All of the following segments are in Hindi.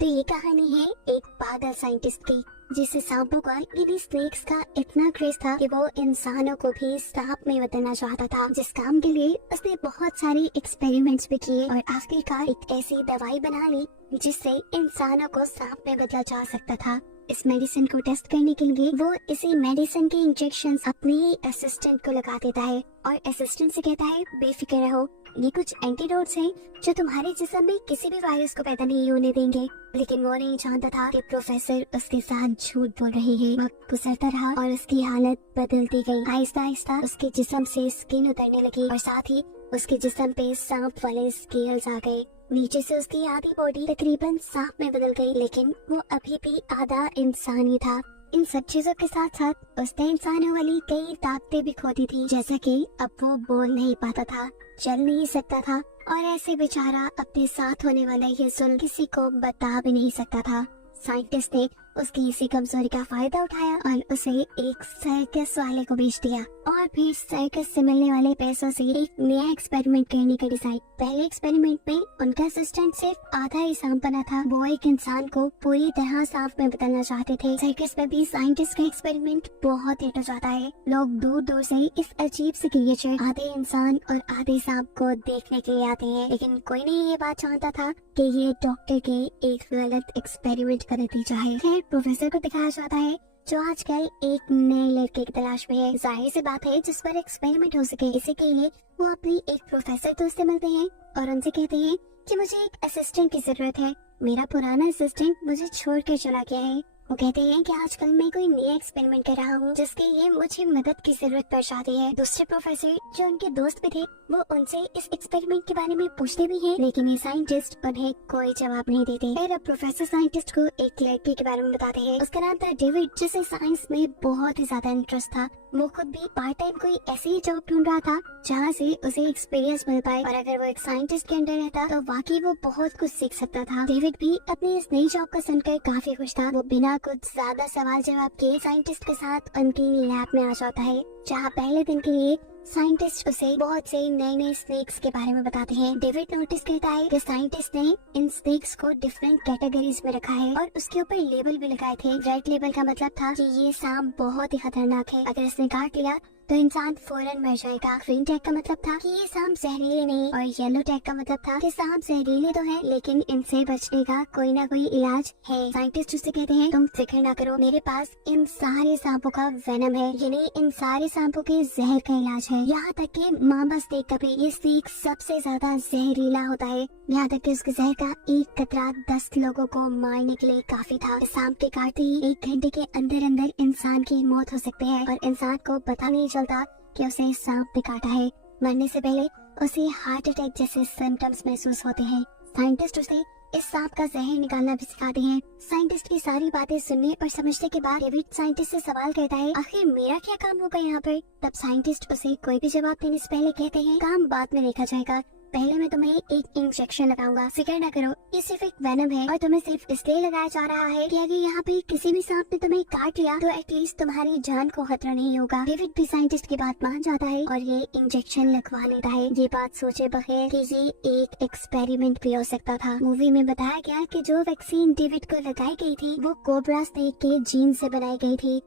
तो ये कहानी है एक पागल साइंटिस्ट की, जिसे सांपों का यानी स्नेक्स का इतना क्रेज था कि वो इंसानों को भी सांप में बदलना चाहता था। जिस काम के लिए उसने बहुत सारे एक्सपेरिमेंट्स भी किए और आखिरकार एक ऐसी दवाई बना ली जिससे इंसानों को सांप में बदला जा सकता था। इस मेडिसिन को टेस्ट करने के लिए वो इसी मेडिसिन के इंजेक्शन अपने ही असिस्टेंट को लगा देता है और असिस्टेंट से कहता है बेफिक्र रहो, ये कुछ एंटीडोट्स हैं जो तुम्हारे जिस्म में किसी भी वायरस को पैदा नहीं होने देंगे। लेकिन वो नहीं जानता था कि प्रोफेसर उसके साथ झूठ बोल रही है। वक्त गुजरता रहा और उसकी हालत बदलती गई। आहिस्ता आहिस्ता उसके जिस्म से स्किन उतरने लगी और साथ ही उसके जिस्म पे सांप वाले स्केल्स आ गए। नीचे से उसकी आधी बॉडी तकरीबन सांप में बदल गई, लेकिन वो अभी भी आधा इंसान ही था। इन सब चीजों के साथ साथ उसने इंसानों वाली कई ताकतें भी खो दी थी, जैसा कि अब वो बोल नहीं पाता था, चल नहीं सकता था और ऐसे बेचारा अपने साथ होने वाला ये जुल्म किसी को बता भी नहीं सकता था। साइंटिस्ट ने उसकी इसी कमजोरी का फायदा उठाया और उसे एक सर्कस वाले को बेच दिया और फिर सर्कस से मिलने वाले पैसों से एक नया एक्सपेरिमेंट करने का डिसाइड। पहले एक्सपेरिमेंट में उनका असिस्टेंट सिर्फ आधा ही सांप बना था, वो एक इंसान को पूरी तरह सांप में बदलना चाहते थे। सर्कस में भी साइंटिस्ट का एक्सपेरिमेंट बहुत हिट हो जाता है। लोग दूर दूर से इस अजीब से क्रिएचर आधे इंसान और आधे सांप को देखने के लिए आते हैं, लेकिन कोई नहीं ये बात जानता था कि ये डॉक्टर के एक गलत एक्सपेरिमेंट का नतीजा है। खैर प्रोफेसर को दिखाया जाता है जो आजकल एक नए लड़के की तलाश में है। जाहिर सी बात है जिस पर एक्सपेरिमेंट हो सके, इसी के लिए वो अपनी एक प्रोफेसर दोस्त से मिलते हैं और उनसे कहते हैं कि मुझे एक असिस्टेंट की जरूरत है, मेरा पुराना असिस्टेंट मुझे छोड़ कर चला गया है। वो कहते हैं कि आजकल मैं कोई नया एक्सपेरिमेंट कर रहा हूँ जिसके लिए मुझे मदद की जरूरत पड़ जाती है। दूसरे प्रोफेसर जो उनके दोस्त भी थे वो उनसे इस एक्सपेरिमेंट के बारे में पूछते भी हैं, लेकिन ये साइंटिस्ट उन्हें कोई जवाब नहीं देते। फिर अब प्रोफेसर साइंटिस्ट को एक लड़के के बारे में बताते हैं। उसका नाम था डेविड, जिसे साइंस में बहुत ही ज्यादा इंटरेस्ट था। वो खुद भी पार्ट टाइम कोई ऐसी ही जॉब ढूंढ रहा था जहाँ से उसे एक्सपीरियंस मिल पाए और अगर वो एक साइंटिस्ट के अंडर रहता तो वाकई वो बहुत कुछ सीख सकता था। डेविड भी अपनी इस नई जॉब को सुनकर काफी खुश था। वो बिना कुछ ज्यादा सवाल जवाब किए साइंटिस्ट के साथ उनकी लैब में आ जाता है, जहाँ पहले दिन के लिए साइंटिस्ट उसे बहुत से नए नए स्नेक्स के बारे में बताते हैं। डेविड नोटिस करता है कि साइंटिस्ट ने इन स्नेक्स को डिफरेंट कैटेगरीज में रखा है और उसके ऊपर लेबल भी लगाए थे। रेड लेबल का मतलब था कि ये सांप बहुत ही खतरनाक है, अगर इसने काट लिया तो इंसान फौरन मर जाएगा। ग्रीन टैग का मतलब था कि ये सांप जहरीले नहीं और येलो टैग का मतलब था कि सांप जहरीले तो है लेकिन इनसे बचने का कोई ना कोई इलाज है। साइंटिस्ट उससे कहते हैं तुम फिक्र ना करो, मेरे पास इन सारे सांपों का वेनम है, यानी इन सारे सांपों के जहर का इलाज है। यहाँ तक कि मामा स्नेक का भी ये स्नेक सबसे ज्यादा जहरीला होता है, यहाँ तक कि उसके जहर का एक कतरा 10 लोगों को मारने के लिए काफी था। सांप के काटते ही 1 घंटे के अंदर अंदर इंसान की मौत हो सकती है और इंसान को पता नहीं चलता कि उसे सांप ने काटा है। मरने से पहले उसे हार्ट अटैक जैसे सिम्टम्स महसूस होते हैं। साइंटिस्ट उसे इस सांप का जहर निकालना भी सिखाते हैं। साइंटिस्ट की सारी बातें सुनने और समझने के बाद डेविड साइंटिस्ट से सवाल करता है आखिर मेरा क्या काम होगा यहाँ पर। तब साइंटिस्ट उसे कोई भी जवाब देने से पहले कहते हैं काम बाद में देखा जाएगा, पहले मैं तुम्हें एक इंजेक्शन लगाऊंगा, फिक्र न करो, ये सिर्फ एक वेनम है और तुम्हें सिर्फ इसलिए लगाया जा रहा है कि अगर यहाँ पे किसी भी सांप ने तुम्हें काट लिया तो एटलीस्ट तुम्हारी जान को खतरा नहीं होगा। डेविड भी साइंटिस्ट की बात मान जाता है और ये इंजेक्शन लगवा लेता है। ये बात सोचे बगैर कि ये एक एक्सपेरिमेंट भी हो सकता था। मूवी में बताया गया कि जो वैक्सीन डेविड को लगाई गई थी वो कोबरा स्नेक के जीन से बनाई गई थी।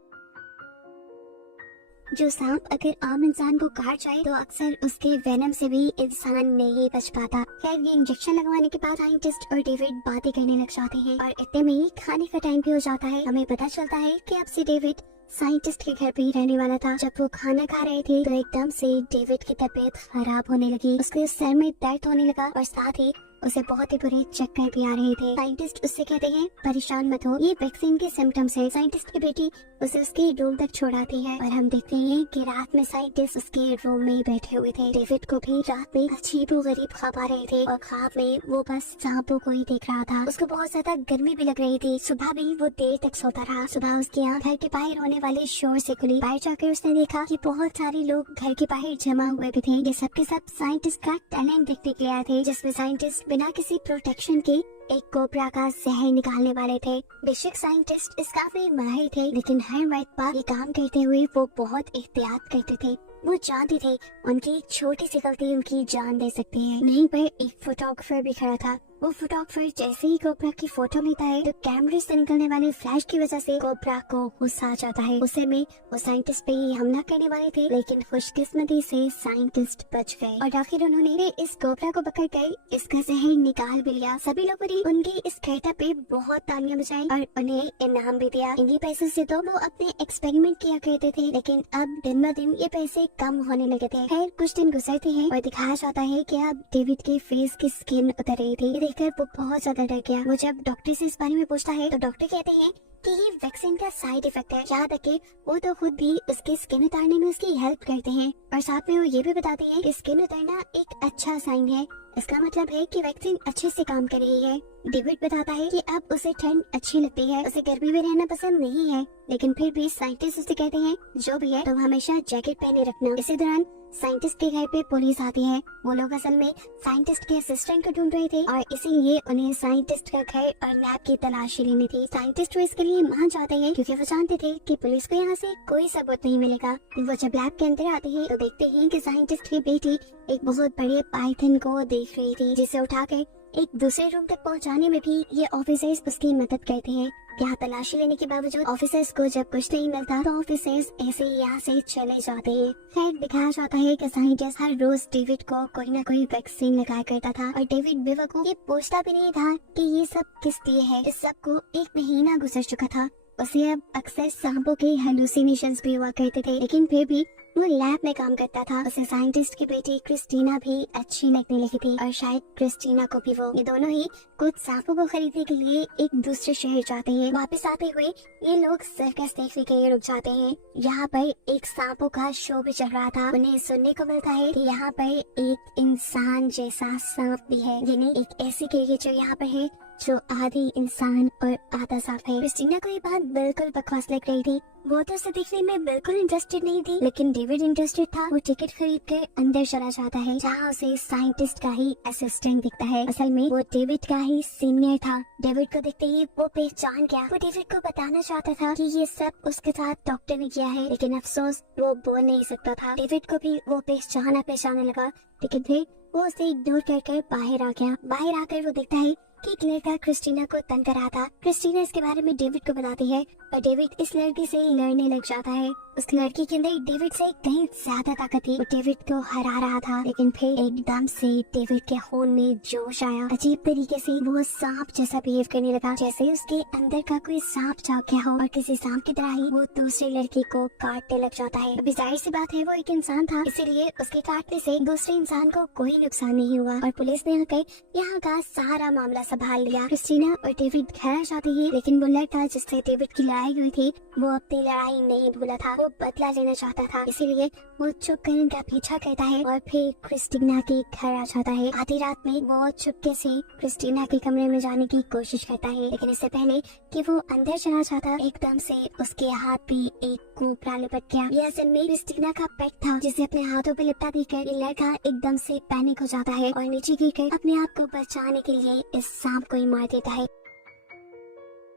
जो सांप अगर आम इंसान को काट जाए तो अक्सर उसके वेनम से भी इंसान नहीं बच पाता। खैर ये इंजेक्शन लगवाने के बाद साइंटिस्ट और डेविड बातें करने लग जाते हैं और इतने में ही खाने का टाइम भी हो जाता है। हमें पता चलता है कि अब से डेविड साइंटिस्ट के घर पे ही रहने वाला था। जब वो खाना खा रहे थे तो एकदम से डेविड की तबीयत खराब होने लगी, उसके सर में दर्द होने लगा और साथ ही उसे बहुत ही बुरे चक्कर भी आ रहे थे। साइंटिस्ट उससे कहते हैं परेशान मत हो, ये वैक्सीन के सिम्टम्स हैं। साइंटिस्ट की बेटी उसे उसके रूम तक छोड़ाती है और हम देखते हैं कि रात में साइंटिस्ट उसके रूम में ही बैठे हुए थे। डेविड को भी रात में अजीबोगरीब ख्वाब आ रहे थे और ख्वाब में वो बस सांपों को ही देख रहा था। उसको बहुत ज्यादा गर्मी भी लग रही थी। सुबह भी वो देर तक सोता रहा। सुबह उसकी आँख घर के बाहर होने वाले शोर से खुली। बाहर जाकर उसने देखा कि बहुत सारे लोग घर के बाहर जमा हुए भी थे। ये सब के सब साइंटिस्ट का टैलेंट देखने के लिए आए थे, जिसमें साइंटिस्ट बिना किसी प्रोटेक्शन के एक कोबरा का जहर निकालने वाले थे। बेशक साइंटिस्ट इस काफी माहिर थे, लेकिन हर वक्त ये काम करते हुए वो बहुत एहतियात करते थे। वो जानते थे उनकी एक छोटी सी गलती उनकी जान दे सकती है। वहीं पर एक फोटोग्राफर भी खड़ा था। वो फोटोग्राफर जैसे ही कोबरा की फोटो लेता है तो कैमरे से निकलने वाले फ्लैश की वजह से कोबरा को गुस्सा आ जाता है। उस में वो साइंटिस्ट पे ही हमला करने वाले थे, लेकिन खुशकिस्मती से साइंटिस्ट बच गए और आखिर उन्होंने इस कोबरा को पकड़ कर इसका जहर निकाल भी लिया। सभी लोगों ने उनकी इस घटना पे बहुत तालियां बजाई और उन्हें इनाम भी दिया। इन्हीं पैसों से तो वो अपने एक्सपेरिमेंट किया करते थे, लेकिन अब दिन ब दिन ये पैसे कम होने लगे थे। खैर कुछ दिन गुजरते हैं और दिखाया जाता है कि अब डेविड के फेस की स्किन उतर रही थी। ये देखकर वो बहुत ज्यादा डर गया। वो जब डॉक्टर से इस बारे में पूछता है तो डॉक्टर कहते हैं कि ये वैक्सीन का साइड इफेक्ट है। यहाँ तक कि वो तो खुद भी उसकी स्किन उतारने में उसकी हेल्प करते हैं और साथ में वो ये भी बताते हैं कि स्किन उतरना एक अच्छा साइन है। इसका मतलब है कि वैक्सीन अच्छे से काम कर रही है। डेविड बताता है कि अब उसे ठंड अच्छी लगती है, उसे गर्मी में रहना पसंद नहीं है, लेकिन फिर भी साइंटिस्ट उसे कहते हैं जो भी है तुम हमेशा जैकेट पहने रखना। इसी दौरान साइंटिस्ट के घर पे पुलिस आती है। वो लोग असल में साइंटिस्ट के असिस्टेंट को ढूंढ रहे थे और इसीलिए उन्हें साइंटिस्ट का घर और लैब की तलाशी लेनी थी। साइंटिस्ट वो इसके लिए मान जाते हैं क्योंकि वो जानते थे कि पुलिस को यहाँ से कोई सबूत नहीं मिलेगा। वो जब लैब के अंदर आते हैं तो देखते हैं कि साइंटिस्ट की बेटी एक बहुत बड़े पाइथन को देख रही थी, जिसे उठाकर एक दूसरे रूम तक पहुंचाने में भी ये ऑफिसर्स उसकी मदद करते हैं। यहाँ तलाशी लेने के बावजूद ऑफिसर्स को जब कुछ नहीं मिलता तो ऑफिसर्स ऐसे ही यहाँ से चले जाते हैं। खैर दिखाया जाता है कि साइंटिस्ट हर रोज डेविड को कोई न कोई वैक्सीन लगाया करता था और डेविड बेवकूफ ये पूछता भी नहीं था कि ये सब किस लिए है। इस सब को 1 महीना गुजर चुका था। उसे अब अक्सर सांपों के हेलुसिनेशंस भी हुआ करते थे, लेकिन फिर भी वो लैब में काम करता था। उसे साइंटिस्ट की बेटी क्रिस्टीना भी अच्छी लगने लगी थी और शायद क्रिस्टीना को भी वो। ये दोनों ही कुछ सांपों को खरीदने के लिए एक दूसरे शहर जाते हैं। वापस आते हुए ये लोग सर्कस देखने के लिए रुक जाते हैं। यहाँ पर एक सांपों का शो भी चल रहा था। उन्हें सुनने को मिलता है कि यहाँ पर एक इंसान जैसा सांप भी है, यानी एक ऐसी क्रिएचर यहाँ पर है जो आधी इंसान और आधा सांप है। क्रिस्टीना को ये बात बिल्कुल बकवास लग रही थी। वो तो उसे देखने में बिल्कुल इंटरेस्टेड नहीं थी, लेकिन डेविड इंटरेस्टेड था। वो टिकट खरीद कर अंदर चला जाता है, जहाँ उसे साइंटिस्ट का ही असिस्टेंट दिखता है। असल में वो डेविड का ही सीनियर था। डेविड को देखते ही वो पहचान गया। वो डेविड को बताना चाहता था कि ये सब उसके साथ डॉक्टर ने किया है, लेकिन अफसोस वो बोल नहीं सकता था। डेविड को भी वो पहचानने लगा, लेकिन फिर वो उसे इग्नोर कर बाहर आ गया। बाहर आकर वो देखता है कि एक लड़का क्रिस्टीना को तंग कर रहा था। क्रिस्टीना इसके बारे में डेविड को बताती है और डेविड इस लड़की से लड़ने लग जाता है। उस लड़की के अंदर डेविड से कहीं ज्यादा ताकत थी। वो डेविड को हरा रहा था, लेकिन फिर एकदम से डेविड के खून में जोश आया। अजीब तरीके से वो सांप जैसा बिहेव करने लगा, जैसे उसके अंदर का कोई सांप जाग गया हो और किसी सांप की तरह ही वो दूसरी लड़की को काटने लग जाता है। अभी जाहिर सी बात है वो एक इंसान था, इसीलिए उसके काटने से दूसरे इंसान को कोई नुकसान नहीं हुआ और पुलिस ने आकर यहाँ का सारा मामला संभाल लिया। क्रिस्टीना और डेविड घर आ जाते हैं, लेकिन वो लड़का जिससे डेविड की लड़ाई हुई थी वो अपनी लड़ाई नहीं भूला था। वो बदला लेना चाहता था, इसीलिए वो छुप कर इनका पीछा करता है और फिर क्रिस्टीना के घर आ जाता है। आधी रात में वो चुपके से क्रिस्टीना के कमरे में जाने की कोशिश करता है, लेकिन इससे पहले कि वो अंदर चला जाता एकदम से उसके हाथ पे एक कोबरा लिपट गया। यह असल में क्रिस्टीना का पेट था, जिसे अपने हाथों पे लिपटा देकर ये लड़का एकदम से पैनिक हो जाता है और नीचे गिरकर अपने आप को बचाने के लिए इस सांप को ही मार देता है।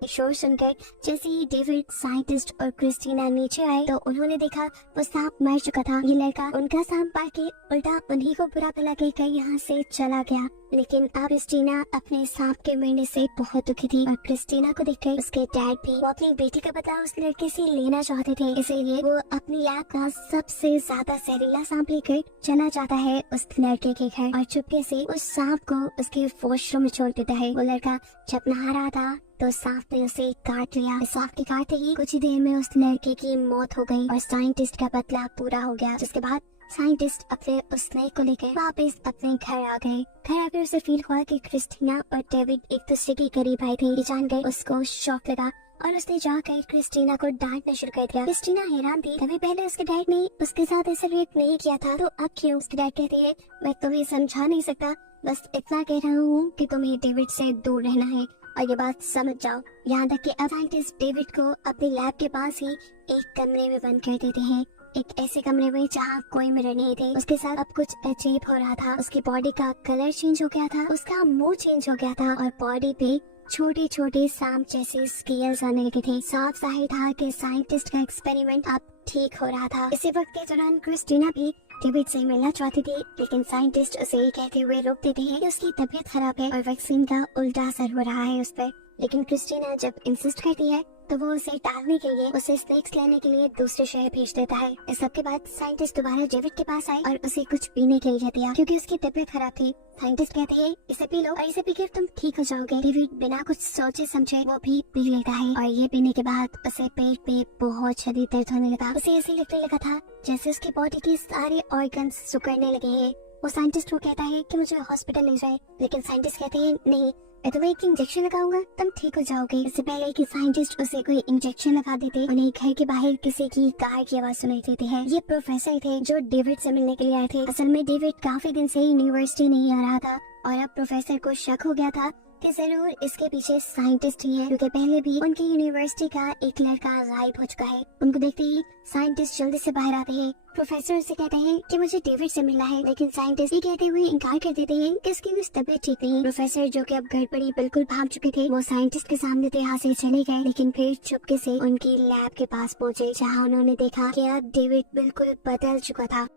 शोर सुनकर जैसे ही डेविड, साइंटिस्ट और क्रिस्टीना नीचे आए तो उन्होंने देखा वो सांप मर चुका था। ये लड़का उनका सांप पार के उल्टा उन्हीं को बुरा भला कहकर यहाँ से चला गया। लेकिन अब क्रिस्टीना अपने सांप के मरने से बहुत दुखी थी और क्रिस्टीना को देखकर उसके डैड भी वो अपनी बेटी का बदला उस लड़के से लेना चाहते थे। इसीलिए वो अपनी लैब का सबसे ज्यादा जहरीला सांप लेकर चला जाता है उस लड़के के घर और चुपके से उस सांप को उसके वॉशरूम में छोड़ देता है। वो लड़का जब नहा रहा था तो सांप ने उसे काट लिया। सांप के काटते ही कुछ ही देर में उस लड़के की मौत हो गई और साइंटिस्ट का बदला पूरा हो गया। जिसके बाद साइंटिस्ट अपने उस स्नेक को लेकर वापस अपने घर आ गए। घर आकर उसे फील हुआ कि क्रिस्टीना और डेविड एक दूसरे के करीब आए थे। ये जानकर उसको शौक लगा और उसने जाकर क्रिस्टीना को डांटना शुरू कर दिया। क्रिस्टीना हैरान थी, कभी पहले उसके डैड ने उसके साथ ऐसा रिएक्ट नहीं किया था, तो अब क्यों? उसके डैड कहते हैं मैं तुम्हें समझा नहीं सकता, बस इतना कह रहा हूँ कि तुम्हें डेविड से दूर रहना है और ये बात समझ जाओ। यहाँ तक कि अब साइंटिस्ट डेविड को अपने लैब के पास ही एक कमरे में बंद कर देते हैं, एक ऐसे कमरे में जहाँ कोई मिरर नहीं थे। उसके साथ अब कुछ अजीब हो रहा था। उसकी बॉडी का कलर चेंज हो गया था, उसका मुंह चेंज हो गया था और बॉडी पे छोटे छोटे सांप जैसे स्केल्स आने लगे थे। साफ जाहिर था कि साइंटिस्ट का एक्सपेरिमेंट अब ठीक हो रहा था। इसी वक्त के दौरान क्रिस्टीना भी डेविड से मिलना चाहती थी, लेकिन साइंटिस्ट उसे ये कहते हुए रोक देते हैं कि उसकी तबीयत खराब है और वैक्सीन का उल्टा असर हो रहा है उस पर। लेकिन क्रिस्टीना जब इंसिस्ट करती है तो वो उसे टालने के लिए उसे स्नेक्स लेने के लिए दूसरे शहर भेज देता है। इस सब के बाद साइंटिस्ट दोबारा डेविड के पास आए और उसे कुछ पीने के लिए दिया क्योंकि उसकी तबीयत खराब थी। साइंटिस्ट कहते हैं इसे पी लो और इसे पीकर तुम ठीक हो जाओगे। डेविड बिना कुछ सोचे समझे वो भी पी लेता है और ये पीने के बाद उसे पेट पे बहुत शदीद दर्द होने लगा। उसे ऐसे लगने लगा था जैसे उसकी बॉडी के सारे ऑर्गन्स सिकुड़ने लगे हैं। वो साइंटिस्ट को कहता है कि मुझे हॉस्पिटल ले जाए, लेकिन साइंटिस्ट कहते हैं नहीं, मैं तुम्हें एक इंजेक्शन लगाऊंगा, तुम ठीक हो जाओगे। इससे पहले कि साइंटिस्ट उसे कोई इंजेक्शन लगा देते, उन्हें घर के बाहर किसी की कार की आवाज सुनाई देती है। ये प्रोफेसर थे जो डेविड से मिलने के लिए आए थे। असल में डेविड काफी दिन से यूनिवर्सिटी नहीं आ रहा था और अब प्रोफेसर को शक हो गया था कि जरूर इसके पीछे साइंटिस्ट ही है, क्योंकि पहले भी उनकी यूनिवर्सिटी का एक लड़का गायब हो चुका है। उनको देखते ही साइंटिस्ट जल्दी से बाहर आते हैं। प्रोफेसर से कहते हैं कि मुझे डेविड से मिलना है, लेकिन साइंटिस्ट ये कहते हुए इनकार कर देते हैं कि इसकी कुछ तबीयत ठीक नहीं है। प्रोफेसर जो कि अब गड़बड़ी बिल्कुल भाग चुके थे, वो साइंटिस्ट के सामने तो यहाँ से चले गए, लेकिन फिर चुपके से उनकी लैब के पास पहुँचे, जहाँ उन्होंने देखा कि अब डेविड बिल्कुल बदल चुका था।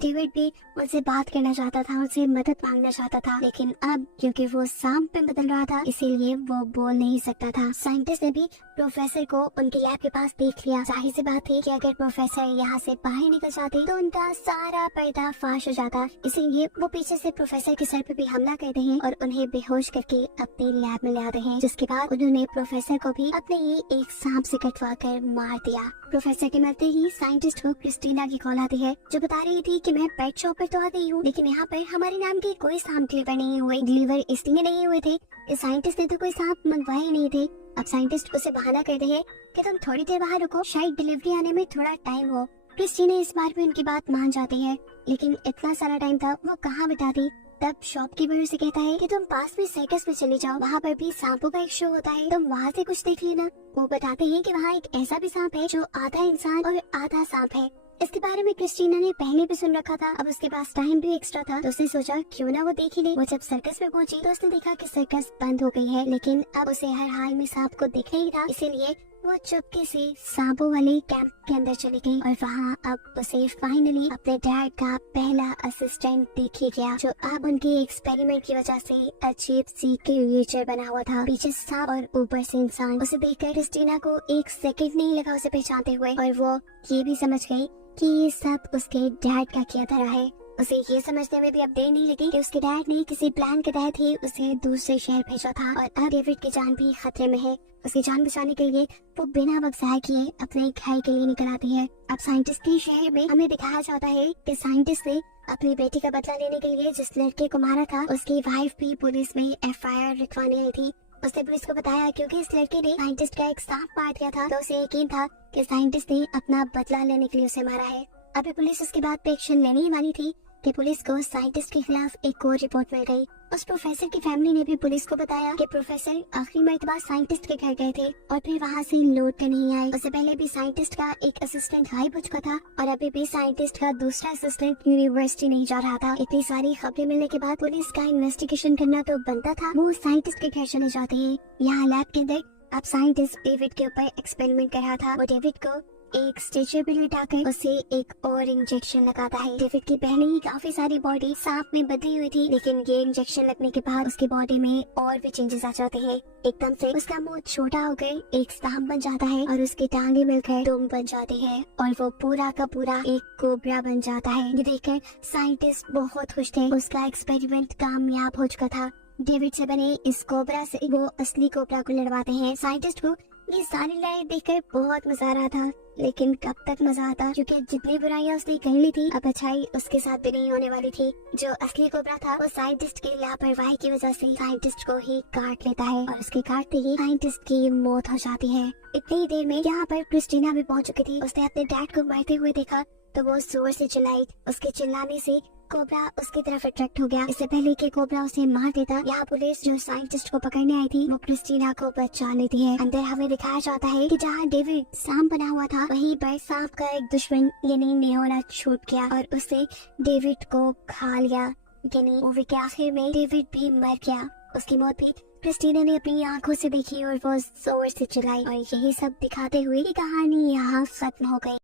डेविड भी उनसे बात करना चाहता था, उनसे मदद मांगना चाहता था, लेकिन अब क्योंकि वो सांप पे बदल रहा था इसीलिए वो बोल नहीं सकता था। साइंटिस्ट ने भी प्रोफेसर को उनके लैब के पास देख लिया। जाहिर सी बात थी कि अगर प्रोफेसर यहाँ से बाहर निकल जाते तो उनका सारा पर्दाफाश हो जाता, इसीलिए वो पीछे से प्रोफेसर के सर पे भी हमला करते हैं और उन्हें बेहोश करके अपनी लैब में ले आते हैं, जिसके बाद उन्होंने प्रोफेसर को भी अपने ही एक सांप से कटवा कर मार दिया। प्रोफेसर के मरते ही साइंटिस्ट को क्रिस्टीना की कॉल आती है, जो बता रही थी कि मैं पेट शॉप पर तो आ गई हूँ, लेकिन यहाँ पर हमारे नाम के कोई सांप डिलीवर नहीं हुए। डिलीवर इसलिए नहीं हुए थे कि साइंटिस्ट ने तो कोई सांप मंगवाए ही नहीं थे। अब साइंटिस्ट उसे बहाना करते हैं कि तुम थोड़ी देर बाहर रुको, शायद डिलीवरी आने में थोड़ा टाइम हो। क्रिस्टीना इस बार भी उनकी बात मान जाती है, लेकिन इतना सारा टाइम था वो कहाँ बिताती। तब शॉपकीपर से कहता है कि तुम पास में सर्कस में चले जाओ, वहाँ पर भी सांपों का एक शो होता है, तुम वहाँ से कुछ देख लेना। वो बताते हैं कि वहाँ एक ऐसा भी सांप है जो आधा इंसान और आधा सांप है। इसके बारे में क्रिस्टीना ने पहले भी सुन रखा था। अब उसके पास टाइम भी एक्स्ट्रा था तो उसने सोचा क्यों ना वो देख ही ले। वो जब सर्कस में पहुंची तो उसने देखा कि सर्कस बंद हो गई है, लेकिन अब उसे हर हाल में सांप को देखना ही था, इसीलिए वो चुपके से सांपों वाले कैंप के अंदर चली गई और वहाँ अब उसे फाइनली अपने डैड का पहला असिस्टेंट देख ही गया, जो अब उनके एक्सपेरिमेंट की वजह से अजीब सी क्रिएचर बना हुआ था, पीछे सांप और ऊपर से इंसान। उसे देखकर क्रिस्टीना को एक सेकंड नहीं लगा उसे पहचानते हुए, और वो ये भी समझ गई कि ये सब उसके डैड का किया धरा है। उसे ये समझने में भी अब देर नहीं लगी कि उसके डैड ने किसी प्लान के तहत ही उसे दूसरे शहर भेजा था और अब डेविड की जान भी खतरे में है। उसकी जान बचाने के लिए वो बिना वक्त ज़ाया किए अपने घर के लिए निकल आती है। अब साइंटिस्ट के शहर में हमें दिखाया जाता है कि साइंटिस्ट ने अपनी बेटी का बदला लेने के लिए जिस लड़के को मारा था उसकी वाइफ भी पुलिस में FIR लिखवाने आई थी। उसने पुलिस को बताया क्योंकि इस लड़के ने साइंटिस्ट का एक सांप मार दिया था, तो उसे यकीन था कि साइंटिस्ट ने अपना बदला लेने के लिए उसे मारा है। अभी पुलिस उसके बाद पे एक्शन लेने ही वाली थी कि पुलिस को साइंटिस्ट के खिलाफ एक और रिपोर्ट मिल गई। उस प्रोफेसर की फैमिली ने भी पुलिस को बताया कि प्रोफेसर आखिरी मर्तबा साइंटिस्ट के घर गए थे और फिर वहाँ से लौट कर नहीं आए। उससे पहले भी साइंटिस्ट का एक असिस्टेंट गायब हो चुका था और अभी भी साइंटिस्ट का दूसरा असिस्टेंट यूनिवर्सिटी नहीं जा रहा था। इतनी सारी खबरें मिलने के बाद पुलिस का इन्वेस्टिगेशन करना तो बनता था। वो साइंटिस्ट के घर चले जाते हैं। यहाँ लैब के अंदर अब साइंटिस्ट डेविड के ऊपर एक्सपेरिमेंट कर रहा था। वो डेविड को एक स्ट्रेचर पे लिटाकर उसे एक और इंजेक्शन लगाता है। डेविड की पहले ही काफी सारी बॉडी सांप में बदली हुई थी, लेकिन ये इंजेक्शन लगने के बाद उसकी बॉडी में और भी चेंजेस आ जाते हैं। एकदम से उसका मुंह छोटा होकर एक सांप बन जाता है और उसकी टांगे मिलकर दुम बन जाती है और वो पूरा का पूरा एक कोबरा बन जाता है। ये देखकर साइंटिस्ट बहुत खुश थे, उसका एक्सपेरिमेंट कामयाब हो चुका था। डेविड से बने इस कोबरा से वो असली कोबरा को लड़वाते हैं। साइंटिस्ट को ये सारी लड़ाई देखकर बहुत मजा आ रहा था, लेकिन कब तक मजा आता, क्योंकि जितनी बुराइयां उसने कर ली थी अब अच्छाई उसके साथ भी नहीं होने वाली थी। जो असली कोबरा था वो साइंटिस्ट की लापरवाही की वजह से साइंटिस्ट को ही काट लेता है और उसके काटते ही साइंटिस्ट की मौत हो जाती है। इतनी देर में यहाँ पर क्रिस्टीना भी पहुँच चुकी थी। उसने अपने डैड को मरते हुए देखा तो वो जोर से चिल्लाई। उसके चिल्लाने से कोबरा उसकी तरफ अट्रैक्ट हो गया। इससे पहले कि कोबरा उसे मार देता, यहाँ पुलिस जो साइंटिस्ट को पकड़ने आई थी वो क्रिस्टीना को बचा लेती है। अंदर हमें दिखाया जाता है कि जहाँ डेविड सांप बना हुआ था वहीं पर सांप का एक दुश्मन यानी नियोला छूट गया और उससे डेविड को खा लिया। यानी मूवी के आखिर में डेविड भी मर गया। उसकी मौत भी क्रिस्टीना ने अपनी आंखों से देखी और वो जोर से चिल्लाई और यही सब दिखाते हुए कहानी यहाँ खत्म हो गई।